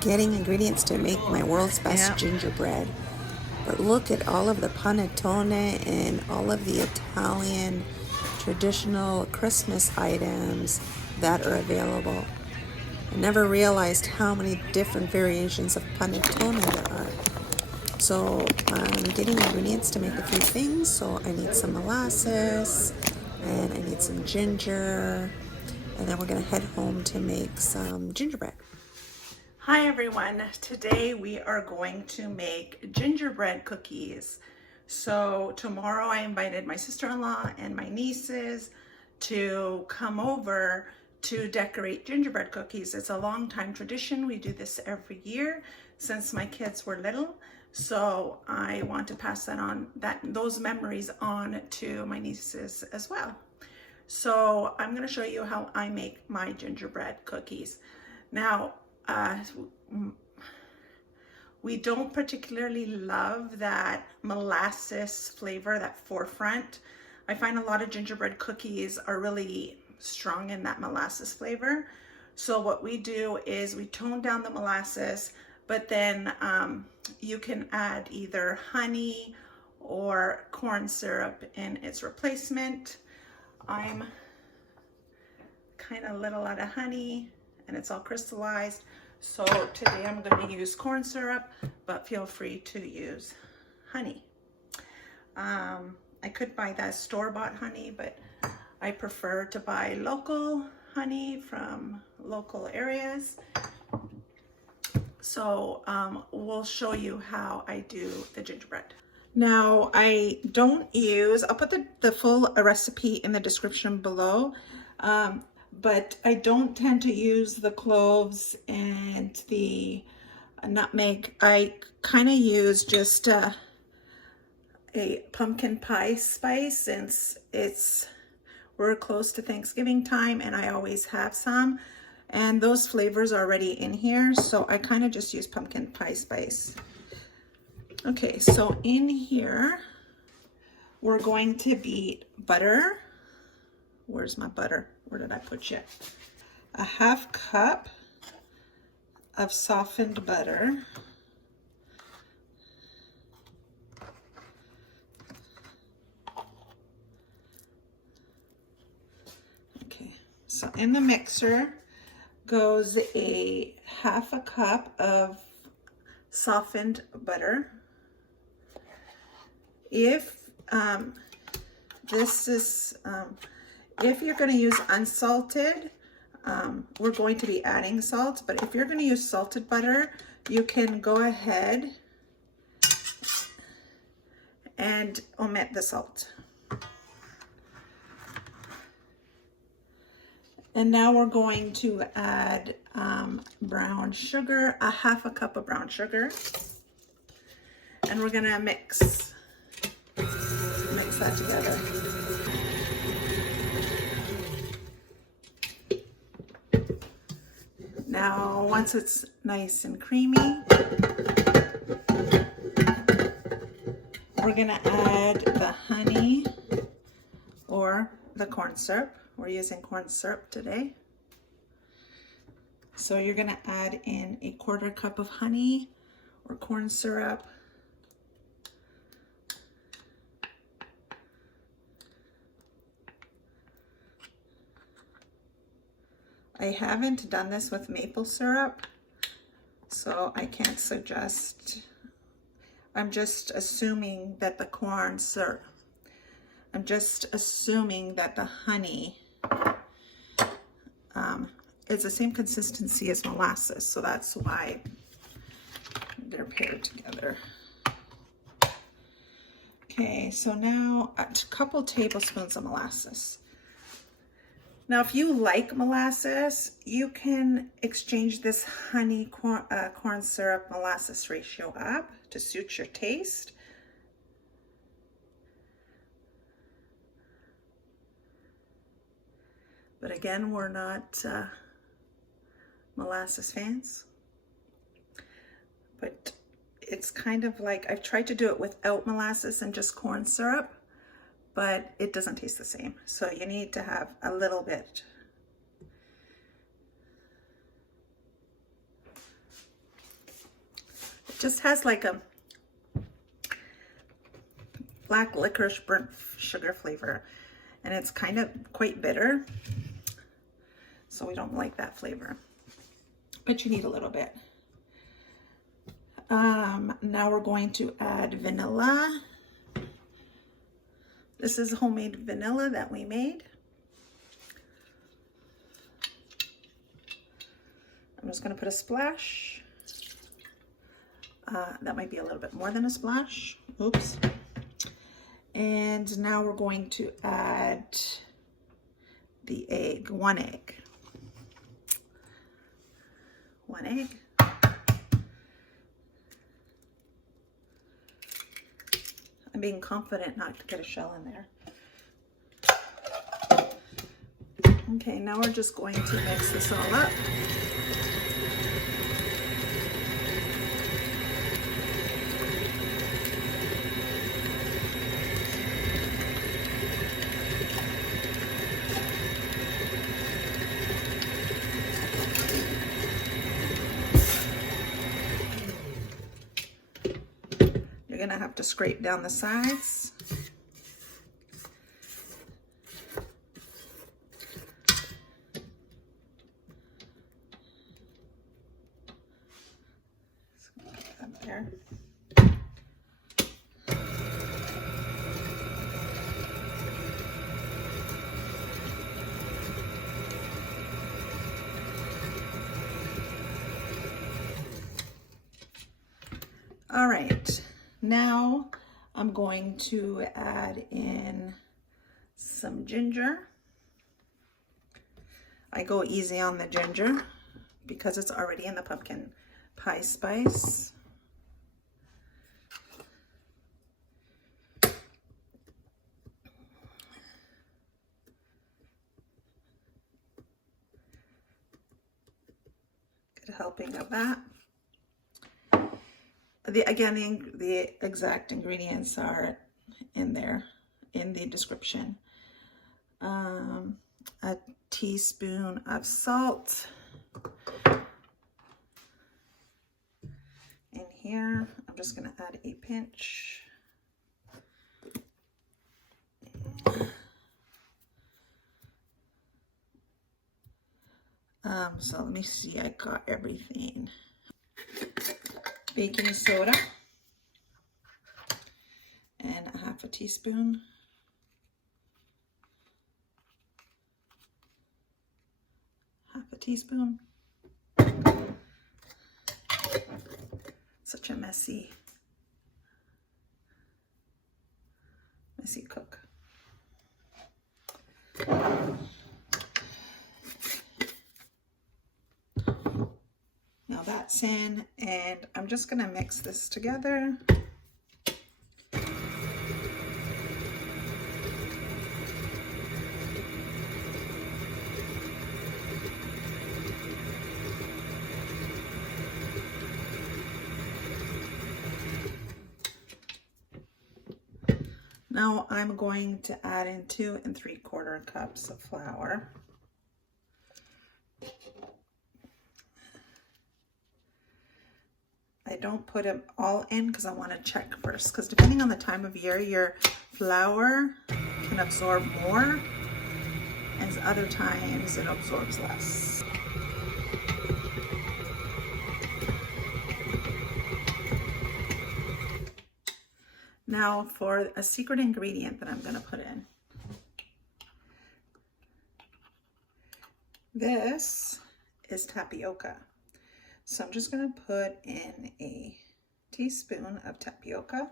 getting ingredients to make my world's best gingerbread. But look at all of the panettone and all of the Italian traditional Christmas items that are available. I never realized how many different variations of panettone there are. So I'm getting ingredients to make a few things. So I need some molasses and I need some ginger, and then we're gonna head home to make some gingerbread. Hi everyone, today we are going to make gingerbread cookies. So tomorrow I invited my sister-in-law and my nieces to come over to decorate gingerbread cookies. It's a long time tradition. We do this every year since my kids were little. So I want to pass those memories on to my nieces as well. So I'm going to show you how I make my gingerbread cookies. Now, we don't particularly love that molasses flavor, that forefront. I find a lot of gingerbread cookies are really strong in that molasses flavor. So what we do is we tone down the molasses, but then you can add either honey or corn syrup in its replacement. I'm kind of little out of honey and it's all crystallized. So today I'm going to use corn syrup, but feel free to use honey. I could buy that store-bought honey, but I prefer to buy local honey from local areas. So we'll show you how I do the gingerbread. Now I don't use, I'll put the full recipe in the description below. But I don't tend to use the cloves and the nutmeg. I kind of use just a pumpkin pie spice since we're close to Thanksgiving time and I always have some. And those flavors are already in here, so I kind of just use pumpkin pie spice. Okay, so in here, we're going to beat butter. Where's my butter? Where did I put you? A half cup of softened butter. Okay, so in the mixer goes a half a cup of softened butter. If if you're going to use unsalted, we're going to be adding salt, but if you're going to use salted butter, you can go ahead and omit the salt. And now we're going to add brown sugar, a half a cup of brown sugar, and we're going to mix that together. Now, once it's nice and creamy, we're gonna add the honey or the corn syrup. We're using corn syrup today. So you're gonna add in a quarter cup of honey or corn syrup. I haven't done this with maple syrup, so I can't suggest. I'm just assuming that the corn syrup, I'm just assuming that the honey is the same consistency as molasses, so that's why they're paired together. Okay, so now a couple tablespoons of molasses. Now, if you like molasses, you can exchange this honey corn syrup molasses ratio up to suit your taste. But again, we're not molasses fans. But it's kind of like, I've tried to do it without molasses and just corn syrup, but it doesn't taste the same. So you need to have a little bit. just has like a black licorice burnt sugar flavor, and it's kind of quite bitter, so we don't like that flavor, but you need a little bit. Now we're going to add vanilla. This is homemade vanilla that we made. I'm just going to put a splash. That might be a little bit more than a splash. Oops. And now we're going to add the egg, one egg. One egg. I'm being confident not to get a shell in there. Okay, now we're just going to mix this all up. You're gonna have to scrape down the sides. Up there. All right, now I'm going to add in some ginger. I go easy on the ginger because it's already in the pumpkin pie spice. Good helping of that. Again, the exact ingredients are in there in the description. A teaspoon of salt. In here, I'm just going to add a pinch. So let me see, I got everything. Baking soda and a half a teaspoon. Half a teaspoon. Such a messy cook. Now that's in, and I'm just gonna mix this together. Now I'm going to add in 2 3/4 cups of flour. I don't put them all in because I want to check first, because depending on the time of year, your flour can absorb more, and other times it absorbs less. Now for a secret ingredient that I'm going to put in. This is tapioca. So I'm just going to put in a teaspoon of tapioca.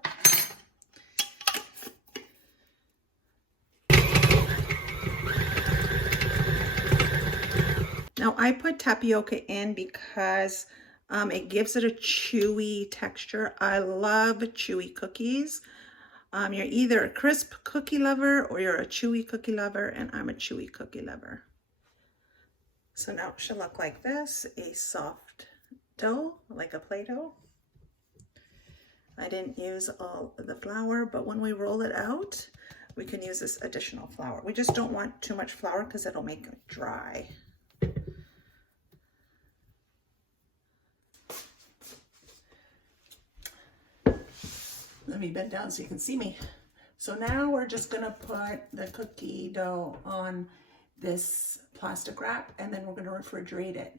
Now I put tapioca in because it gives it a chewy texture. I love chewy cookies. You're either a crisp cookie lover or you're a chewy cookie lover, and I'm a chewy cookie lover. So now it should look like this, a soft dough, like a Play-Doh. I didn't use all of the flour, but when we roll it out, we can use this additional flour. We just don't want too much flour because it'll make it dry. Let me bend down so you can see me. So now we're just gonna put the cookie dough on this plastic wrap, and then we're gonna refrigerate it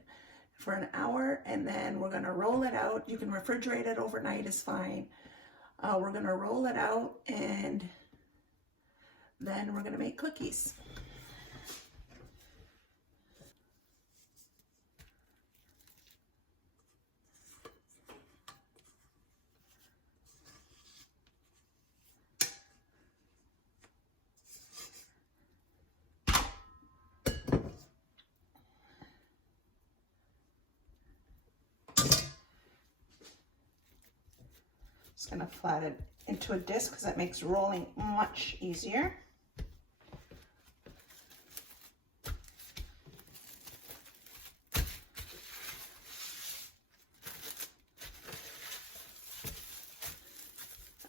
for an hour, and then we're gonna roll it out. You can refrigerate it overnight, is fine. We're gonna roll it out, and then we're gonna make cookies. Just gonna flatten it into a disc because that makes rolling much easier.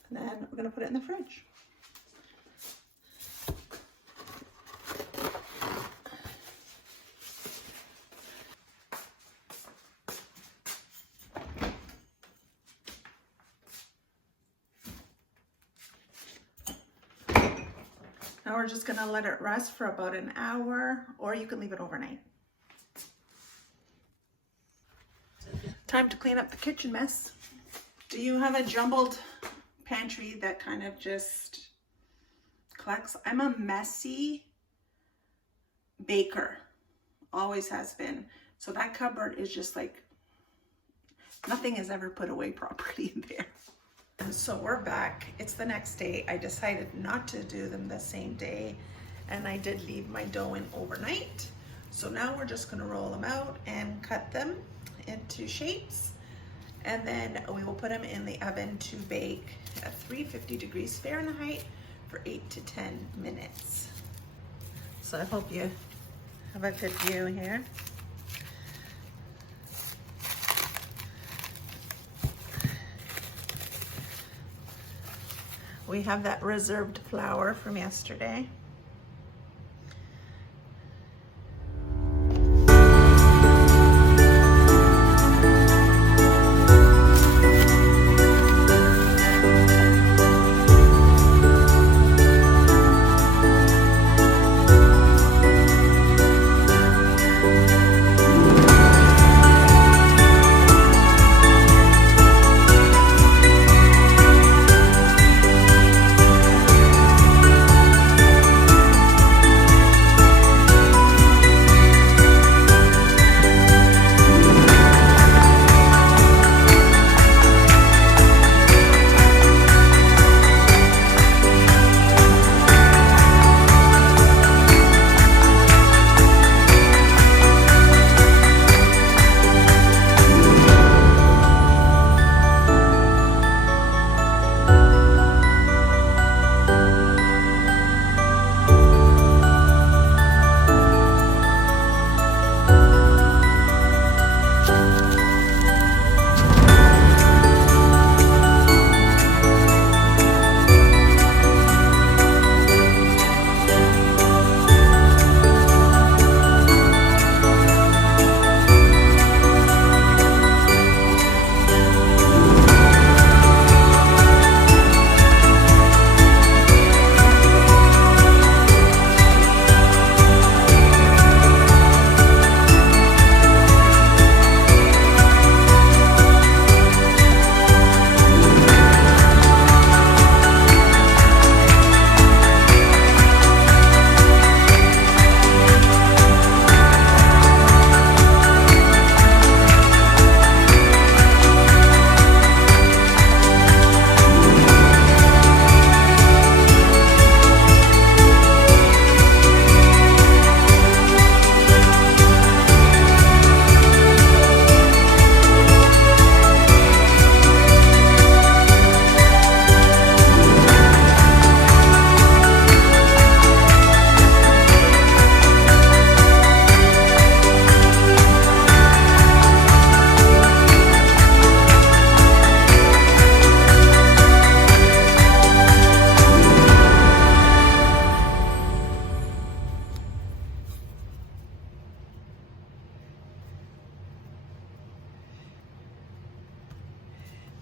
And then we're gonna put it in the fridge. Now we're just gonna let it rest for about an hour, or you can leave it overnight. Time to clean up the kitchen mess. Do you have a jumbled pantry that kind of just collects? I'm a messy baker, always has been. So that cupboard is just like, nothing is ever put away properly in there. And so we're back. It's the next day. I decided not to do them the same day, and I did leave my dough in overnight. So now we're just gonna roll them out and cut them into shapes, and then we will put them in the oven to bake at 350 degrees Fahrenheit for 8 to 10 minutes. So I hope you have a good view here. We have that reserved flour from yesterday.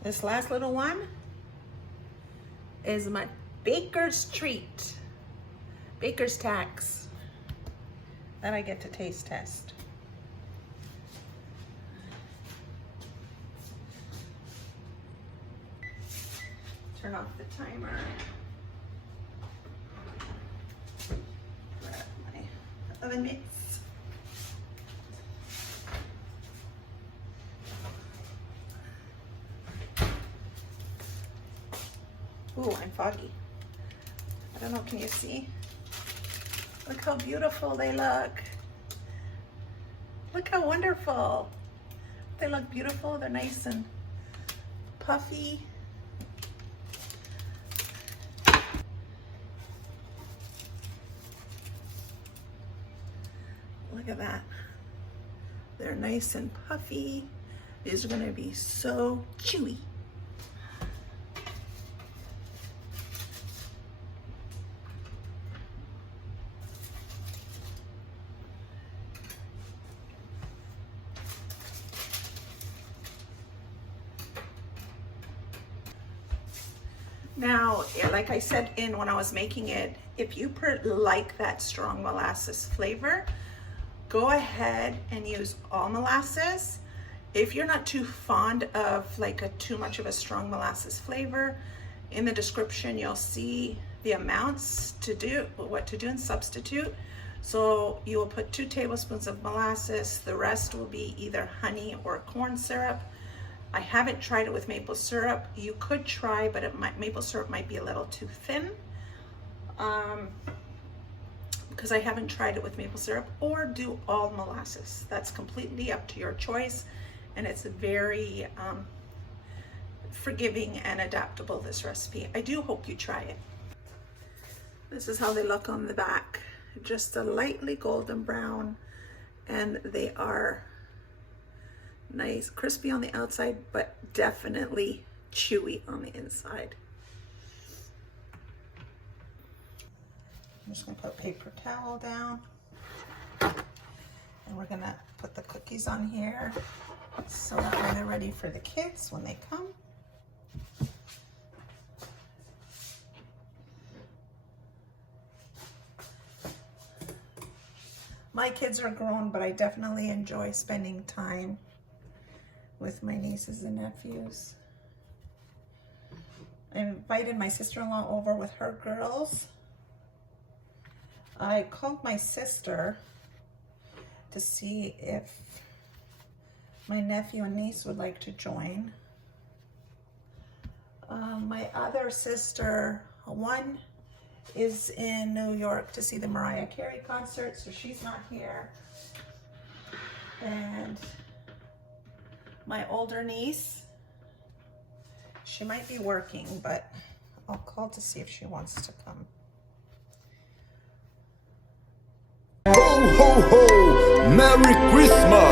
This last little one, is my baker's treat, baker's tax that I get to taste test. Turn off the timer. Grab my oven mitts. Ooh, I'm foggy. I don't know, can you see? Look how beautiful they look. Look how wonderful. They look beautiful, they're nice and puffy. Look at that. They're nice and puffy. These are gonna be so chewy. Now, like I said when I was making it, if you like that strong molasses flavor, go ahead and use all molasses. If you're not too fond of like too much of a strong molasses flavor, in the description you'll see the amounts to do, what to do and substitute. So you will put 2 tablespoons of molasses, the rest will be either honey or corn syrup. I haven't tried it with maple syrup. You could try, but maple syrup might be a little too thin. Because I haven't tried it with maple syrup, or do all molasses. That's completely up to your choice, and it's very forgiving and adaptable, this recipe. I do hope you try it. This is how they look on the back. Just a lightly golden brown, and they are nice, crispy on the outside, but definitely chewy on the inside. I'm just gonna put a paper towel down, and we're gonna put the cookies on here so that way they're ready for the kids when they come. My kids are grown, but I definitely enjoy spending time with my nieces and nephews. I invited my sister-in-law over with her girls. I called my sister to see if my nephew and niece would like to join. My other sister, one is in New York to see the Mariah Carey concert, so she's not here. And my older niece, she might be working, but I'll call to see if she wants to come. Ho, ho, ho! Merry Christmas!